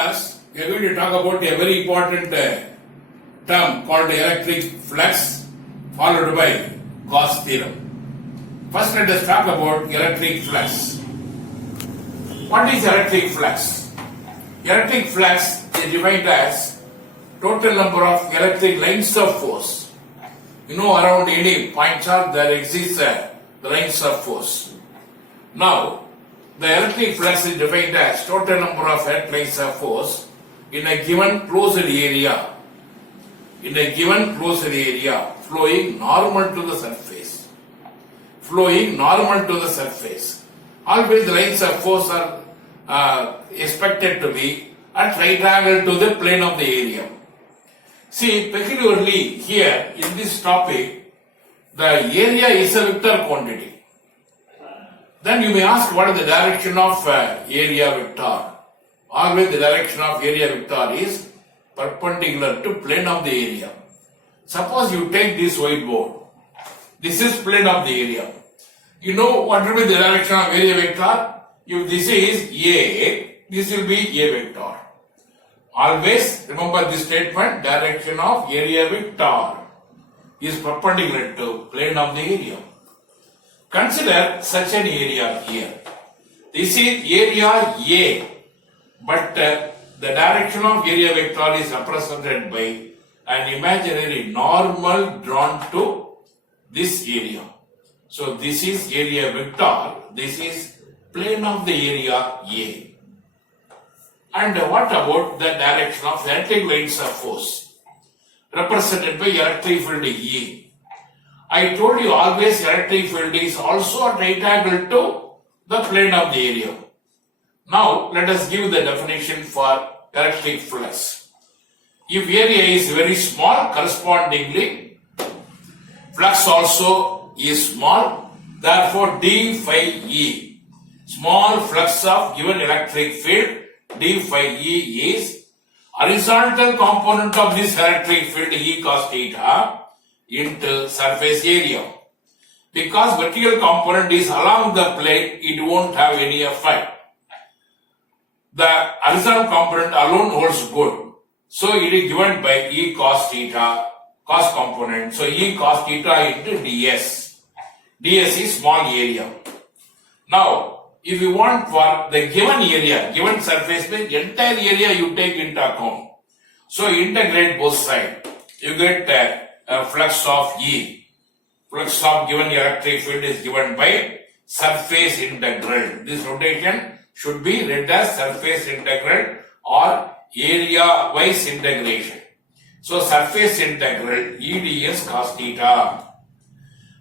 class, we are going to talk about a very important term called electric flux, followed by Gauss theorem. First, let us talk about electric flux. What is electric flux? Electric flux is defined as total number of electric lines of force. You know, around any point charge there exists the lines of force. Now, the electric flux is defined as total number of electric lines of force in a given closed area. In a given closed area, flowing normal to the surface. Flowing normal to the surface. Always the lines of force are expected to be at right angle to the plane of the area. See, peculiarly here in this topic, the area is a vector quantity. Then you may ask, what is the direction of area vector? Always the direction of area vector is perpendicular to plane of the area. Suppose you take this whiteboard. This is plane of the area. You know what will be the direction of area vector? If this is A, this will be A vector. Always remember this statement, direction of area vector is perpendicular to plane of the area. Consider such an area here. This is area A, but the direction of area vector is represented by an imaginary normal drawn to this area. So this is area vector, this is plane of the area A. And what about the direction of electric lines of force? Represented by electric field E. I told you always electric field is also at right angle to the plane of the area. Now let us give the definition for electric flux. If area is very small, correspondingly flux also is small, therefore d phi E. Small flux of given electric field d phi E is horizontal component of this electric field E cos theta into surface area. Because vertical component is along the plane, it won't have any effect. The horizontal component alone holds good. So it is given by E cos theta, cos component. So E cos theta into ds. ds is small area. Now, if you want for the given area, given surface, the entire area you take into account. So integrate both sides. You get flux of E. Flux of given electric field is given by surface integral. This notation should be read as surface integral or area wise integration. So surface integral E ds cos theta.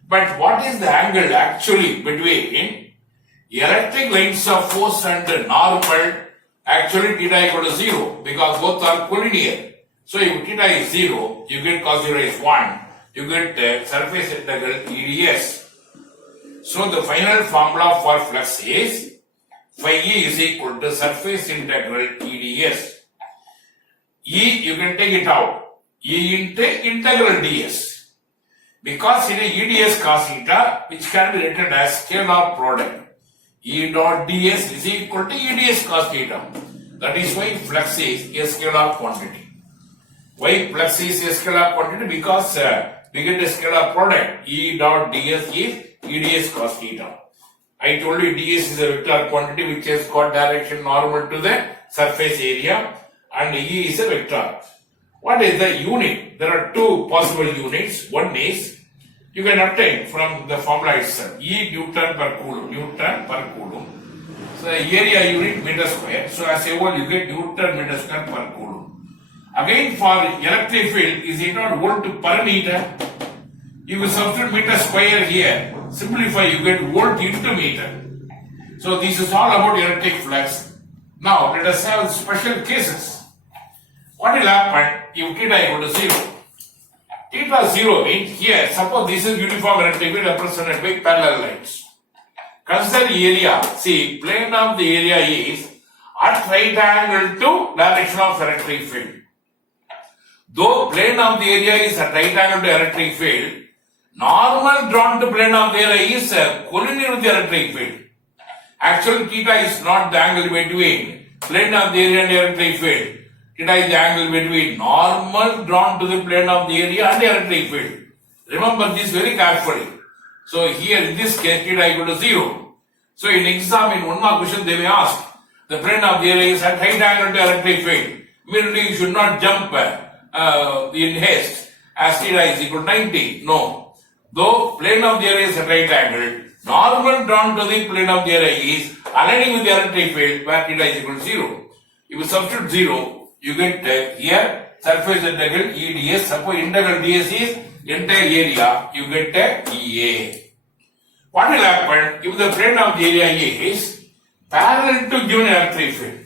But what is the angle actually between electric lines of force and normal? Actually theta equal to 0 because both are collinear. So if theta is 0, you get cos 0 is 1. You get surface integral E ds. So the final formula for flux is phi E is equal to surface integral E ds. E you can take it out. E into integral ds. Because it is E ds cos theta, which can be written as scalar product. E dot ds is equal to E ds cos theta. That is why flux is a scalar quantity. Why flux is a scalar quantity? Because we get a scalar product. E dot ds is E ds cos theta. I told you ds is a vector quantity which has got direction normal to the surface area, and E is a vector. What is the unit? There are two possible units. One is you can obtain from the formula itself. E Newton per Coulomb. Newton per Coulomb. So area unit meter square. So as a whole you get Newton meter square per Coulomb. Again for electric field, is it not volt per meter? If you substitute meter square here, simplify, you get volt into meter. So this is all about electric flux. Now let us have special cases. What will happen if theta equal to 0? Theta 0 means here, suppose this is uniform electric field represented by parallel lines. Consider area. See, plane of the area is at right angle to direction of electric field. Though plane of the area is at right angle to electric field, normal drawn to plane of the area is collinear with the electric field. Actually, theta is not the angle between plane of the area and electric field. Theta is the angle between normal drawn to the plane of the area and electric field. Remember this very carefully. So here in this case, theta equal to 0. So in exam, in one mark question, they may ask, the plane of the area is at right angle to electric field. Immediately you should not jump in haste as theta is equal to 90. No. Though plane of the area is at right angle, normal drawn to the plane of the area is aligning with the electric field where theta is equal to 0. If you substitute 0, you get here surface integral EDS. Suppose integral ds is entire area, you get EA. What will happen if the plane of the area is parallel to given electric field?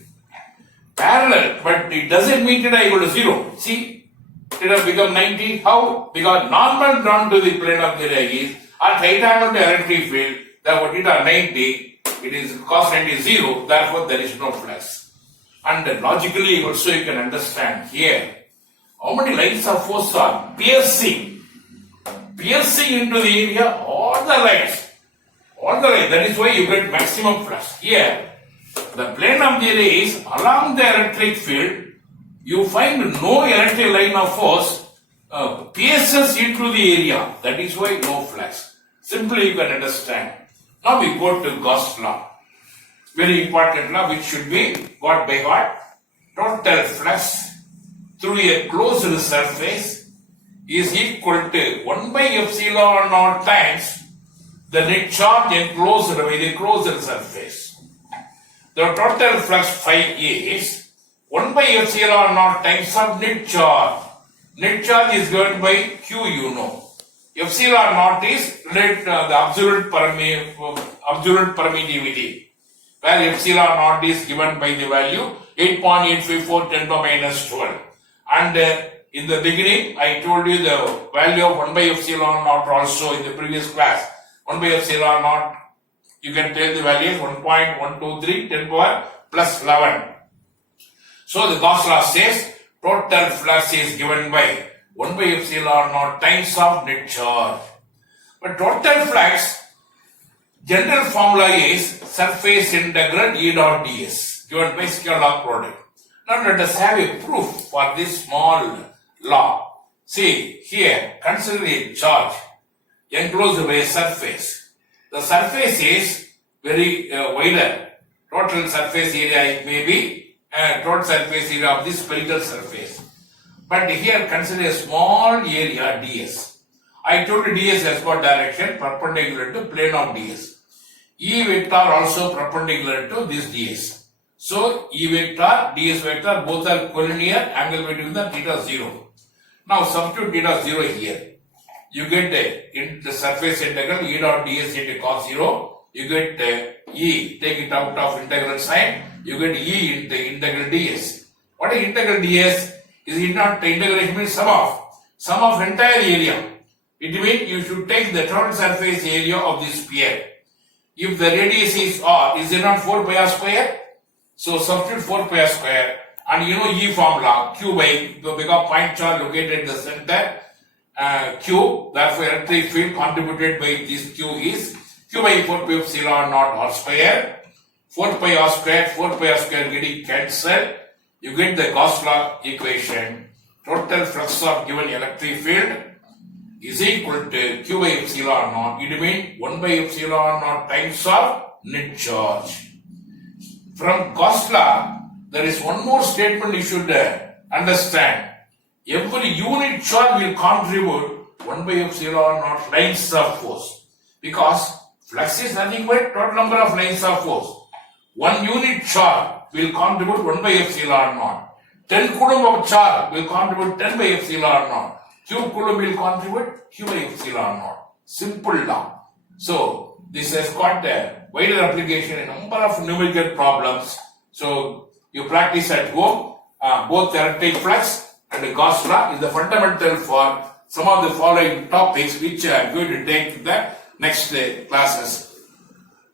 Parallel, but it doesn't mean theta equal to 0. See, theta become 90. How? Because normal drawn to the plane of the area is at right angle to electric field. Therefore, theta 90. It is cos 90 is 0. Therefore, there is no flux. And logically, also you can understand here how many lines of force are piercing into the area. All the lines. That is why you get maximum flux. Here, the plane of the area is along the electric field. You find no electric line of force pierces into the area. That is why no flux. Simply you can understand. Now we go to Gauss law. Very important law which should be got by what? Total flux through a closed surface is equal to 1 by epsilon naught times the net charge enclosed by the closed surface. The total flux phi is 1 by epsilon naught times of net charge. Net charge is given by Q, you know. Epsilon naught is related to the absolute permittivity, where epsilon naught is given by the value 8.854 10 to minus 12. And in the beginning, I told you the value of 1 by epsilon naught also in the previous class. 1 by epsilon naught, you can tell the value is 1.123 10 power plus 11. So the Gauss law says total flux is given by 1 by epsilon naught times of net charge. But total flux, general formula is surface integral E dot ds given by scalar law product. Now let us have a proof for this small law. See here, consider a charge enclosed by a surface. The surface is very wider. Total surface area may be total surface area of this spherical surface. But here consider a small area ds. I told you ds has got direction perpendicular to plane of ds. E vector also perpendicular to this ds. So E vector, ds vector both are collinear, angle between them theta 0. Now substitute theta 0 here. You get the surface integral E dot ds into cos 0. You get E, take it out of integral sign. You get E into integral ds. What is integral ds? Is it not the integration means sum of entire area. It means you should take the total surface area of this sphere. If the radius is r, is it not 4 pi r square? So substitute 4 pi r square, and you know E formula Q by, because point charge located in the center, Q, therefore electric field contributed by this Q is Q by 4 pi epsilon naught r square. 4 pi r square getting cancelled. You get the Gauss law equation. Total flux of given electric field is equal to Q by epsilon naught. It means 1 by epsilon naught times of net charge. From Gauss law, there is one more statement you should understand. Every unit charge will contribute 1 by epsilon naught lines of force. Because flux is nothing but total number of lines of force. 1 unit charge will contribute 1 by epsilon naught. 10 coulomb of charge will contribute 10 by epsilon naught. Q coulomb will contribute Q by epsilon naught. Simple law. So this has got a wider application in a number of numerical problems. So you practice at home. Both electric flux and the Gauss law is the fundamental for some of the following topics which I am going to take to the next classes.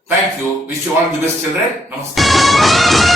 Thank you. Wish you all the best, children. Namaste.